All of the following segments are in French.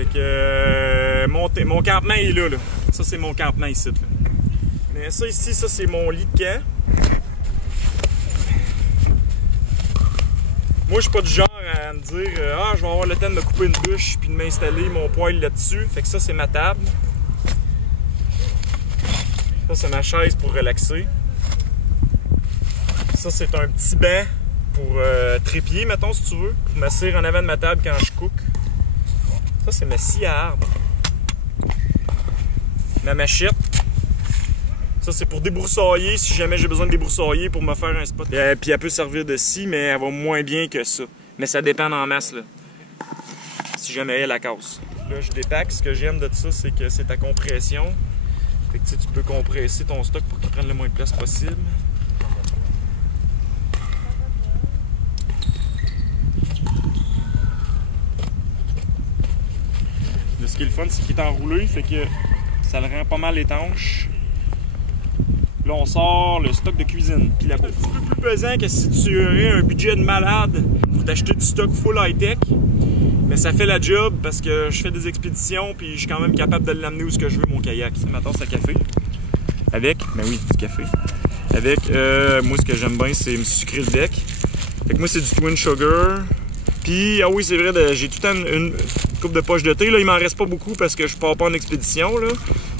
Fait que mon campement est là. Ça, c'est mon campement ici. Là. Mais ça ici, ça, c'est mon lit de camp. Moi, je suis pas du genre à me dire ah, je vais avoir le temps de me couper une bûche puis de m'installer mon poêle là-dessus. Fait que ça, c'est ma table. Ça, c'est ma chaise pour relaxer. Ça, c'est un petit banc pour trépied, mettons, si tu veux. Pour m'asseoir en avant de ma table quand je cook. Ça, c'est ma scie à arbre. Ma machette. Ça, c'est pour débroussailler, si jamais j'ai besoin de débroussailler pour me faire un spot. Puis elle peut servir de scie, mais elle va moins bien que ça. Mais ça dépend en masse, là. Si jamais elle la casse. Là, je dépaque. Ce que j'aime de ça, c'est que c'est ta compression. Fait que tu peux compresser ton stock pour qu'il prenne le moins de place possible. Là, ce qui est le fun, c'est qu'il est enroulé, fait que ça le rend pas mal étanche. Là, on sort le stock de cuisine. Puis là, c'est un petit peu plus pesant que si tu aurais un budget de malade pour t'acheter du stock full high-tech. Mais ça fait la job parce que je fais des expéditions puis je suis quand même capable de l'amener où ce que je veux, mon kayak. Ma tasse à café. Avec, ben oui, du café. Avec, moi, ce que j'aime bien, c'est me sucrer le bec. Fait que moi, c'est du Twin Sugar. Puis, ah oui, c'est vrai, j'ai tout le temps une coupe de poche de thé. Là, il m'en reste pas beaucoup parce que je pars pas en expédition, là.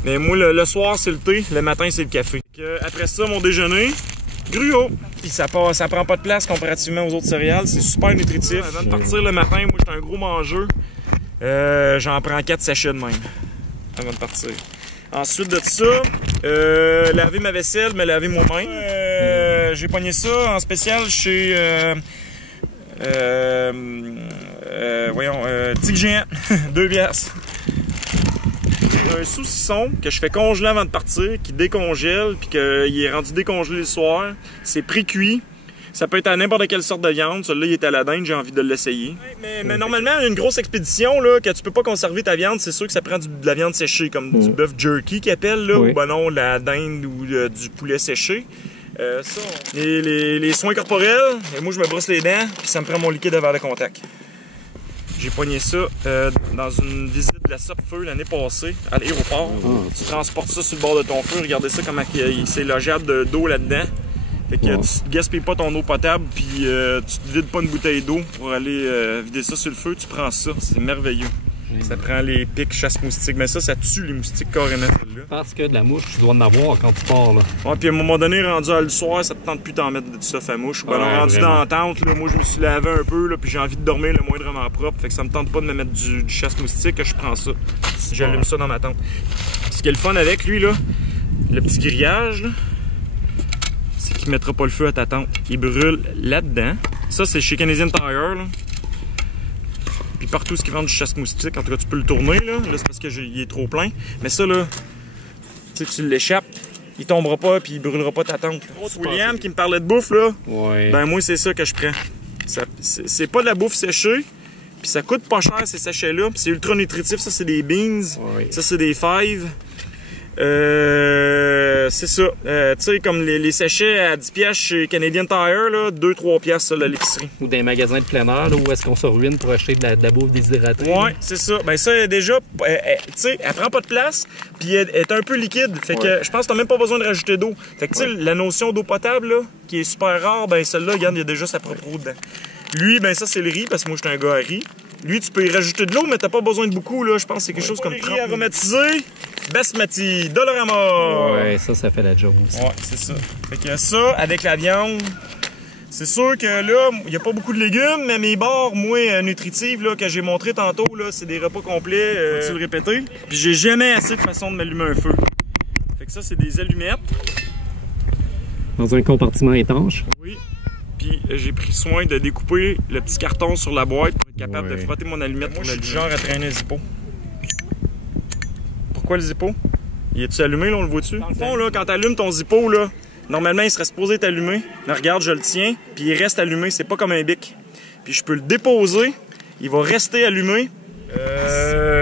Mais moi, le soir, c'est le thé. Le matin, c'est le café. Après ça, mon déjeuner, gruau. Puis ça prend pas de place comparativement aux autres céréales. C'est super nutritif. Avant de partir le matin, moi, j'étais un gros mangeur. J'en prends 4 sachets de même avant de partir. Ensuite de ça, laver ma vaisselle, me laver moi-même. J'ai pogné ça en spécial chez... Tigre Géant, 2 piastres. J'ai un saucisson que je fais congeler avant de partir, qui décongèle, puis qu'il est rendu décongelé le soir. C'est pré-cuit. Ça peut être à n'importe quelle sorte de viande. Celui-là, il est à la dinde, j'ai envie de l'essayer. Mais normalement, une grosse expédition, là, que tu peux pas conserver ta viande, c'est sûr que ça prend de la viande séchée, comme du bœuf jerky qu'ils appellent, là, ou ben non, la dinde ou du poulet séché. Ça, les soins corporels, et moi je me brosse les dents, puis ça me prend mon liquide vers le contact. J'ai pogné ça dans une visite de la Sop-Feu l'année passée à l'aéroport. Tu transportes ça sur le bord de ton feu, regardez ça comment c'est logeable d'eau là-dedans. Fait que tu ne gaspilles pas ton eau potable, puis tu te vides pas une bouteille d'eau pour aller vider ça sur le feu, tu prends ça, c'est merveilleux. Ça prend les pics chasse-moustiques, mais ça tue les moustiques carrément. Là. Parce que de la mouche, tu dois en avoir quand tu pars. Là. Ouais, puis à un moment donné, rendu à le soir, ça te tente plus d'en mettre du stuff à mouche. Ben, rendu dans la tente, là, moi je me suis lavé un peu, là, puis j'ai envie de dormir le moindrement propre. Fait que ça me tente pas de me mettre du chasse-moustique, que je prends ça. J'allume ça dans ma tente. Ce qui est le fun avec lui, là, le petit grillage, c'est qu'il mettra pas le feu à ta tente. Il brûle là-dedans. Ça, c'est chez Canadian Tire. Là. Puis partout ce qui vend du chasse-moustique, en tout cas tu peux le tourner là, c'est parce qu'il est trop plein. Mais ça là, tu l'échappes, il tombera pas puis il brûlera pas ta tente. William qui me parlait de bouffe là, ben moi c'est ça que je prends. C'est pas de la bouffe séchée, puis ça coûte pas cher ces sachets là, puis c'est ultra nutritif, ça c'est des beans, ça c'est des fèves. C'est ça, tu sais comme les sachets à 10 piastres chez Canadian Tire, là, 2-3 piastres à l'épicerie. Ou dans les magasins de plein air, là, où est-ce qu'on se ruine pour acheter de la bouffe déshydratée. Ouais, c'est ça. Ben ça, déjà, tu sais, elle prend pas de place, puis elle est un peu liquide. Fait que je pense que t'as même pas besoin de rajouter d'eau. Fait que tu sais, la notion d'eau potable, là, qui est super rare, ben celle-là, regarde, il y a déjà sa propre eau dedans. Lui, ben ça, c'est le riz, parce que moi, je suis un gars à riz. Lui, tu peux y rajouter de l'eau, mais t'as pas besoin de beaucoup, là. Je pense que c'est quelque chose comme 30 aromatisé. Basmati, Dollarama. Ouais, ça fait la job aussi. Ouais, c'est ça. Fait que ça, avec la viande, c'est sûr que là, il n'y a pas beaucoup de légumes, mais mes barres, moi, nutritives, là, que j'ai montré tantôt, là, c'est des repas complets, faut-tu le répéter. Puis j'ai jamais assez de façon de m'allumer un feu. Fait que ça, c'est des allumettes. Dans un compartiment étanche. Oui. Puis j'ai pris soin de découper le petit carton sur la boîte pour être capable de frotter mon allumette. Moi, je suis du genre à traîner les Zippo. Pourquoi le Zippo? Il est-tu allumé, là, on le voit-tu? Dans le fond, là, quand tu allumes ton Zippo, là, normalement, il serait supposé être allumé. Mais regarde, je le tiens, puis il reste allumé. C'est pas comme un bic. Puis je peux le déposer, il va rester allumé.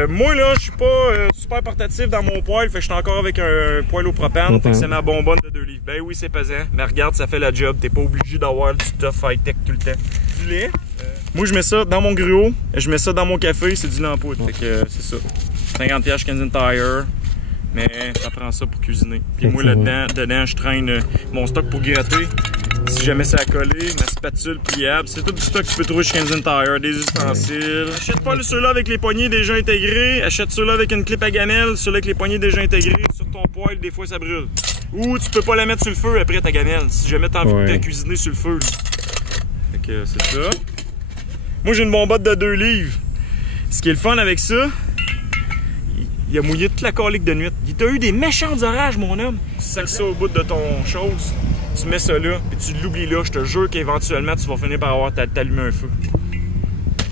Moi, là, je suis pas super portatif dans mon poêle, fait que je suis encore avec un poêle au propane. Fait que c'est ma bonbonne de 2 livres. Ben oui, c'est pesant. Mais regarde, ça fait la job. T'es pas obligé d'avoir du stuff high-tech tout le temps. Du lait. Moi, je mets ça dans mon gruau, je mets ça dans mon café, c'est du lait en poudre. Fait que c'est ça. 50$ Canadian Tire. Mais ça prend ça pour cuisiner. Puis moi, dedans, je traîne mon stock pour gratter. Si jamais ça a collé, ma spatule pliable. C'est tout du stock que tu peux trouver chez Canadian Tire, des ustensiles. Achète pas ceux-là avec les poignées déjà intégrées. Achète ceux-là avec une clip à gamelle, ceux-là avec les poignées déjà intégrées. Sur ton poêle, des fois, ça brûle. Ou tu peux pas la mettre sur le feu après ta gamelle, si jamais t'as envie de cuisiner sur le feu. Fait que c'est ça. Moi, j'ai une bombotte de 2 livres. Ce qui est le fun avec ça, il a mouillé toute la colique de nuit. Il t'a eu des méchants orages, mon homme. Tu sacs ça au bout de ton chose, tu mets ça là, puis tu l'oublies là. Je te jure qu'éventuellement, tu vas finir par avoir t'allumer un feu.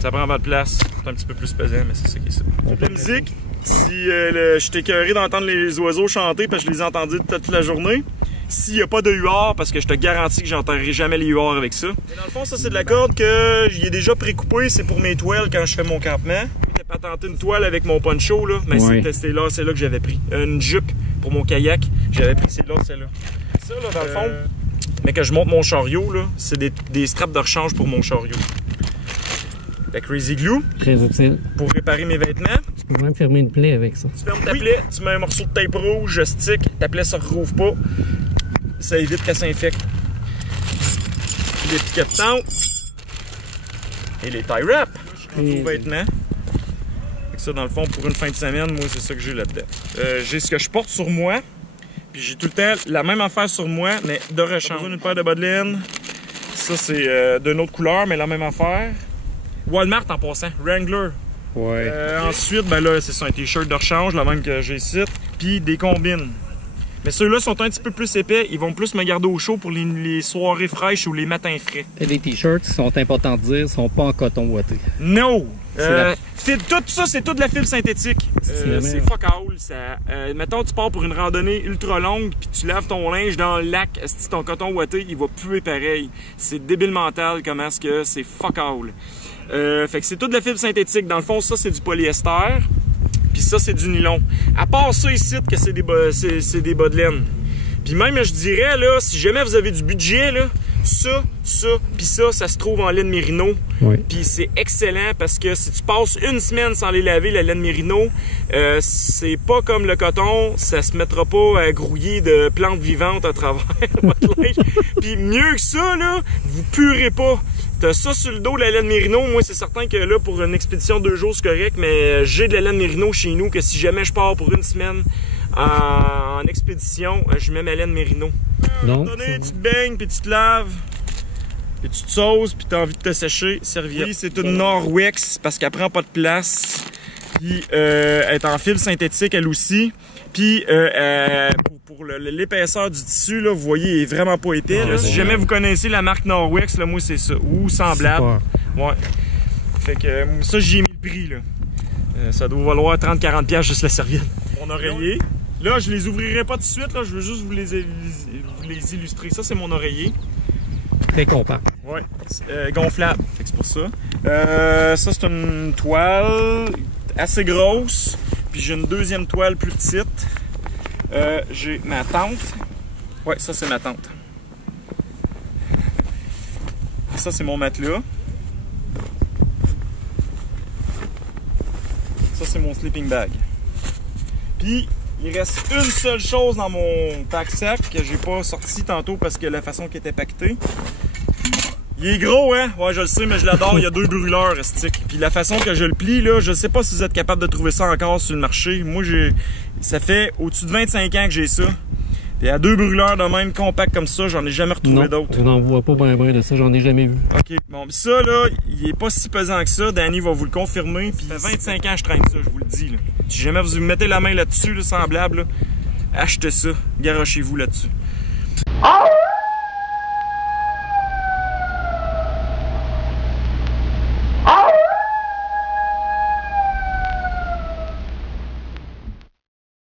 Ça prend votre place. C'est un petit peu plus pesant, mais c'est ça qui est ça. Toute la musique, si je suis écœuré d'entendre les oiseaux chanter parce que je les ai entendus toute la journée. S'il n'y a pas de huard, parce que je te garantis que j'entendrai jamais les huards avec ça. Mais dans le fond, ça c'est de la corde que j'y ai déjà précoupée. C'est pour mes toiles quand je fais mon campement. J'ai patenté une toile avec mon poncho, là. Mais c'est là que j'avais pris. Une jupe pour mon kayak. J'avais pris celle-là. Ça, là, dans le fond, mais que je monte mon chariot, là, c'est des straps de rechange pour mon chariot. La Crazy Glue. Très utile. Pour réparer mes vêtements. Tu peux même fermer une plaie avec ça. Tu fermes ta plaie, tu mets un morceau de tape rouge, stick, ta plaie se rouvre pas. Ça évite qu'elle s'infecte. Les petits temps et les tie wraps pour vêtements. Fait que ça, dans le fond, pour une fin de semaine, moi, c'est ça que j'ai là-dedans. J'ai ce que je porte sur moi. Puis j'ai tout le temps la même affaire sur moi, mais de rechange. Une paire de bas de laine. Ça, c'est d'une autre couleur, mais la même affaire. Walmart en passant, Wrangler. Ouais. Ensuite, ben là, c'est ça, un t-shirt de rechange, la même que j'ai ici. Puis des combines. Mais ceux-là sont un petit peu plus épais, ils vont plus me garder au chaud pour les soirées fraîches ou les matins frais. Et les t-shirts, qui sont importants de dire, sont pas en coton ouaté. No! Tout ça, c'est toute la fibre synthétique. C'est fuck all. Mettons, tu pars pour une randonnée ultra longue, puis tu laves ton linge dans le lac, si ton coton ouaté, il va puer pareil. C'est débile mental comment est-ce que c'est fuck all. Fait que c'est toute la fibre synthétique. Dans le fond, ça, c'est du polyester. Puis ça, c'est du nylon. À part ça ici, que c'est des bas de laine. Puis même, je dirais, là, si jamais vous avez du budget, là, ça, puis ça se trouve en laine mérino. Oui. Puis c'est excellent parce que si tu passes une semaine sans les laver, la laine mérino, c'est pas comme le coton, ça se mettra pas à grouiller de plantes vivantes à travers votre linge. Puis mieux que ça, là, vous puerez pas. T'as ça sur le dos de la laine mérino. Moi, c'est certain que là, pour une expédition de 2 jours, c'est correct, mais j'ai de la laine mérino chez nous que si jamais je pars pour une semaine en expédition, je mets ma laine mérino. Donc, Tu te baignes, puis tu te laves, puis tu te sauces, puis t'as envie de te sécher, serviette. Oui, c'est une Norwex parce qu'elle prend pas de place. Puis elle est en fibre synthétique, elle aussi. Puis pour l'épaisseur du tissu, là, vous voyez, il est vraiment pas épais. Là. Si jamais vous connaissez la marque Norwex, là, moi c'est ça. Ou semblable. Ouais. Fait que ça, j'y ai mis le prix. Là. Ça doit valoir 30-40$ juste la serviette. Mon oreiller. Là, je les ouvrirai pas tout de suite. Là. Je veux juste vous les illustrer. Ça, c'est mon oreiller. Très compact. Ouais. Gonflable. C'est pour ça. Ça, c'est une toile assez grosse. Puis j'ai une deuxième toile plus petite. J'ai ma tente. Ouais, ça c'est ma tente. Et ça c'est mon matelas. Ça c'est mon sleeping bag. Puis il reste une seule chose dans mon pack-sac que j'ai pas sorti tantôt parce que la façon qu'il était pacté. Il est gros, hein? Ouais, je le sais, mais je l'adore. Il y a 2 brûleurs, stick. Puis la façon que je le plie, là, je sais pas si vous êtes capable de trouver ça encore sur le marché. Moi, ça fait au-dessus de 25 ans que j'ai ça. Puis à 2 brûleurs de même, compact comme ça, j'en ai jamais retrouvé d'autres. Je n'en vois pas ben de ça, j'en ai jamais vu. OK. Bon, ça, là, il est pas si pesant que ça. Danny va vous le confirmer. Puis ça fait 25 ans que je traîne ça, je vous le dis, là. Si jamais vous mettez la main là-dessus, là, semblable, là, achetez ça. Garochez-vous là-dessus. Oh!